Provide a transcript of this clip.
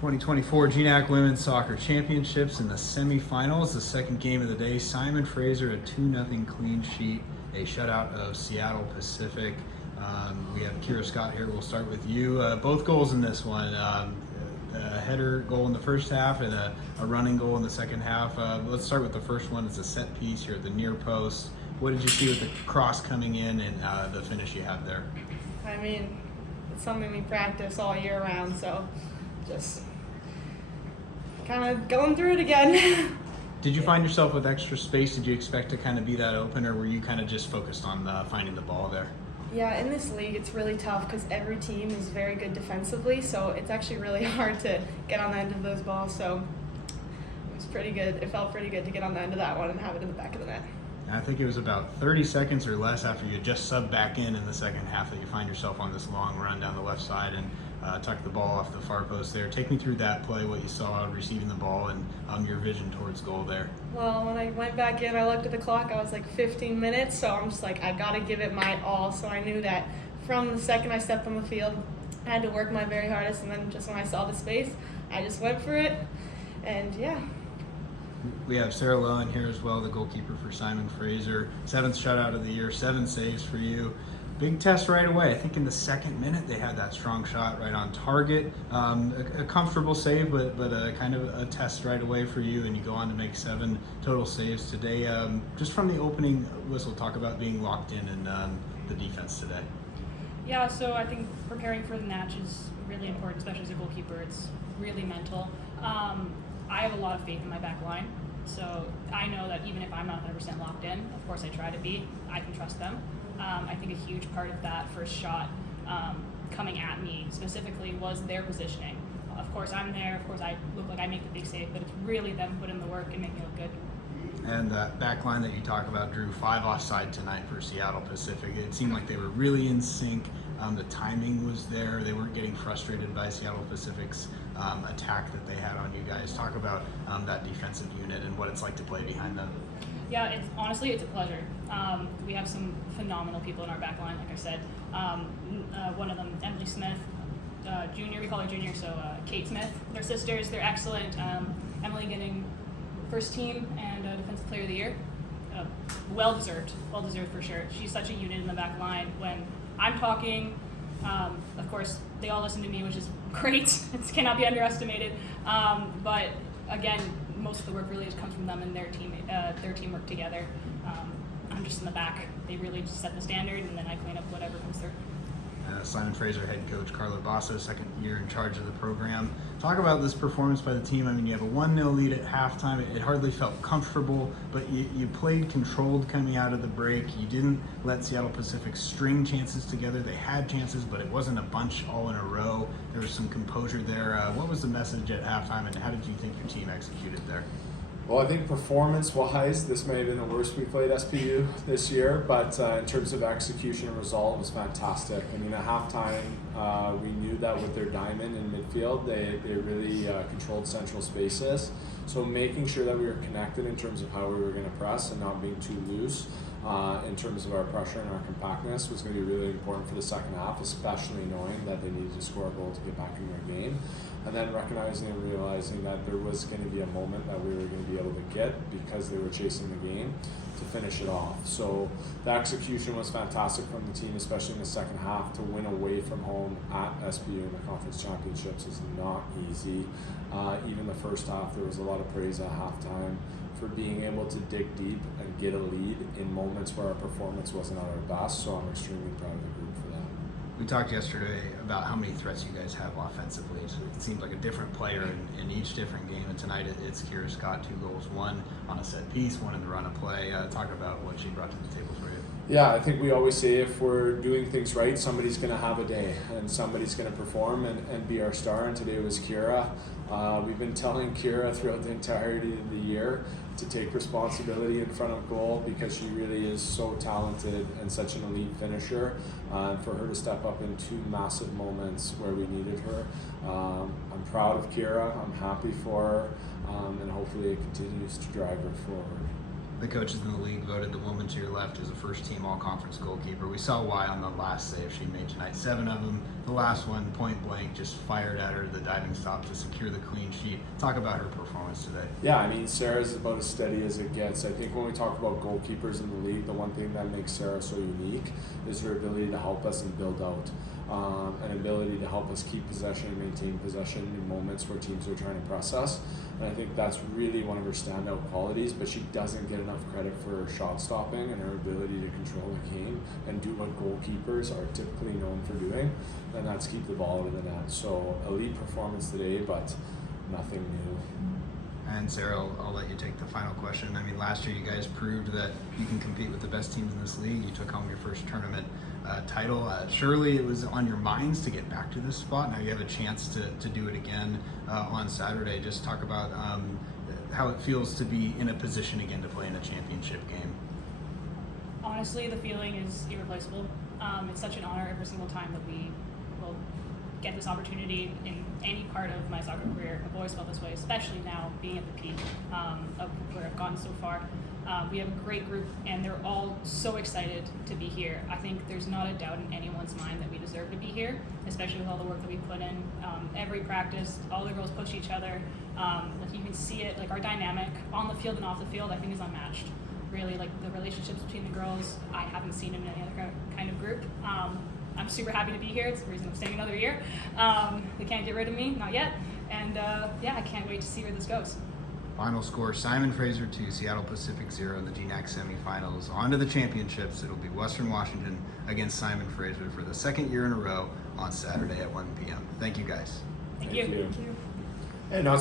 2024 GNAC Women's Soccer Championships in the semifinals, the second game of the day. Simon Fraser, a 2-0 clean sheet, a shutout of Seattle Pacific. We have Kiera Scott here. We'll start with you. Both goals in this one, a header goal in the first half and a running goal in the second half. Let's start with the first one. It's a set piece here at the near post. What did you see with the cross coming in and the finish you had there? I mean, it's something we practice all year round, so just kind of going through it again. Did you find yourself with extra space? Did you expect to kind of be that open, or were you kind of just focused on finding the ball there? Yeah, in this league, it's really tough because every team is very good defensively, so it's actually really hard to get on the end of those balls. So it was pretty good. It felt pretty good to get on the end of that one and have it in the back of the net. I think it was about 30 seconds or less after you just subbed back in the second half that you find yourself on this long run down the left side and tuck the ball off the far post there. Take me through that play, what you saw receiving the ball, and your vision towards goal there. Well, when I went back in, I looked at the clock. I was like 15 minutes, so I'm just like, I got to give it my all. So I knew that from the second I stepped on the field, I had to work my very hardest, and then just when I saw the space, I just went for it, and yeah. We have Sarah Loewen here as well, the goalkeeper for Simon Fraser. 7th shutout of the year, 7 saves for you. Big test right away. I think in the second minute they had that strong shot right on target. A comfortable save, but a kind of a test right away for you, and you go on to make 7 total saves today. Just from the opening whistle, talk about being locked in and the defense today. Yeah, so I think preparing for the match is really important, especially as a goalkeeper. It's really mental. I have a lot of faith in my back line, so I know that even if I'm not 100% locked in, of course I try to be, I can trust them. I think a huge part of that first shot coming at me specifically was their positioning. Of course I'm there, of course I look like I make the big save, but it's really them putting in the work and making me look good. And that back line that you talk about drew 5 offside tonight for Seattle Pacific. It seemed like they were really in sync. The timing was there. They weren't getting frustrated by Seattle Pacific's attack that they had on you guys. Talk about that defensive unit and what it's like to play behind them. Yeah, honestly, it's a pleasure. We have some phenomenal people in our back line, like I said. One of them, Emily Smith, Junior, we call her Junior, so Kate Smith. They're sisters, they're excellent. Emily getting first team and Defensive Player of the Year. Well-deserved for sure. She's such a unit in the back line. When I'm talking, of course, they all listen to me, which is great. It cannot be underestimated. But again, most of the work really just comes from them and their teamwork together. I'm just in the back. They really just set the standard, and then I clean up whatever comes through. Simon Fraser head coach Carlo Basso, second year in charge of the program. Talk about this performance by the team. I mean, you have a 1-0 lead at halftime. It hardly felt comfortable, but you played controlled coming out of the break. You didn't let Seattle Pacific string chances together. They had chances, but it wasn't a bunch all in a row. There was some composure there. What was the message at halftime, and how did you think your team executed there? Well, I think performance-wise, this may have been the worst we played SPU this year, but in terms of execution and result, it was fantastic. I mean, at halftime, we knew that with their diamond in midfield, they really controlled central spaces. So making sure that we were connected in terms of how we were going to press and not being too loose in terms of our pressure and our compactness was going to be really important for the second half, especially knowing that they needed to score a goal to get back in their game. And then recognizing and realizing that there was going to be a moment that we were going to be able to get because they were chasing the game to finish it off. So the execution was fantastic from the team, especially in the second half. To win away from home at SPU in the conference championships is not easy. Even the first half, there was a lot of praise at halftime for being able to dig deep and get a lead in moments where our performance wasn't at our best. So I'm extremely proud of the group for that. We talked yesterday about how many threats you guys have offensively. So it seems like a different player in each different game. And tonight it's Kiera Scott, 2 goals, 1 on a set piece, 1 in the run of play. Talk about what she brought to the table for you. Yeah, I think we always say if we're doing things right, somebody's going to have a day and somebody's going to perform and be our star. And today was Kiera. We've been telling Kiera throughout the entirety of the year to take responsibility in front of goal because she really is so talented and such an elite finisher. And for her to step up in 2 massive moments where we needed her, I'm proud of Kiera. I'm happy for her, and hopefully it continues to drive her forward. the coaches in the league voted the woman to your left as a first-team all-conference goalkeeper. We saw why on the last save she made tonight. 7 of them. The last one, point blank, just fired at her, the diving stop to secure the clean sheet. Talk about her performance today. Yeah, I mean, Sarah's about as steady as it gets. I think when we talk about goalkeepers in the league, the one thing that makes Sarah so unique is her ability to help us and build out. An ability to help us keep possession and maintain possession in moments where teams are trying to press us. And I think that's really one of her standout qualities, but she doesn't get enough credit for her shot stopping and her ability to control the game and do what goalkeepers are typically known for doing, and that's keep the ball out of the net. So elite performance today, but nothing new. And Sarah, I'll let you take the final question. I mean, last year you guys proved that you can compete with the best teams in this league. You took home your first tournament title. Surely it was on your minds to get back to this spot. Now you have a chance to do it again on Saturday. Just talk about how it feels to be in a position again to play in a championship game. Honestly, the feeling is irreplaceable. It's such an honor every single time that we will get this opportunity in any part of my soccer career. I've always felt this way, especially now being at the peak of where I've gotten so far. We have a great group, and they're all so excited to be here. I think there's not a doubt in anyone's mind that we deserve to be here, especially with all the work that we put in. Every practice, all the girls push each other. Like you can see it, like our dynamic on the field and off the field, I think is unmatched. Really, like the relationships between the girls, I haven't seen in any other kind of group. I'm super happy to be here. It's the reason I'm staying another year. They can't get rid of me, not yet. And yeah, I can't wait to see where this goes. Final score, Simon Fraser 2, Seattle Pacific 0 in the GNAC semifinals. On to the championships. It'll be Western Washington against Simon Fraser for the second year in a row on Saturday at 1 p.m. Thank you, guys. Thank you. And now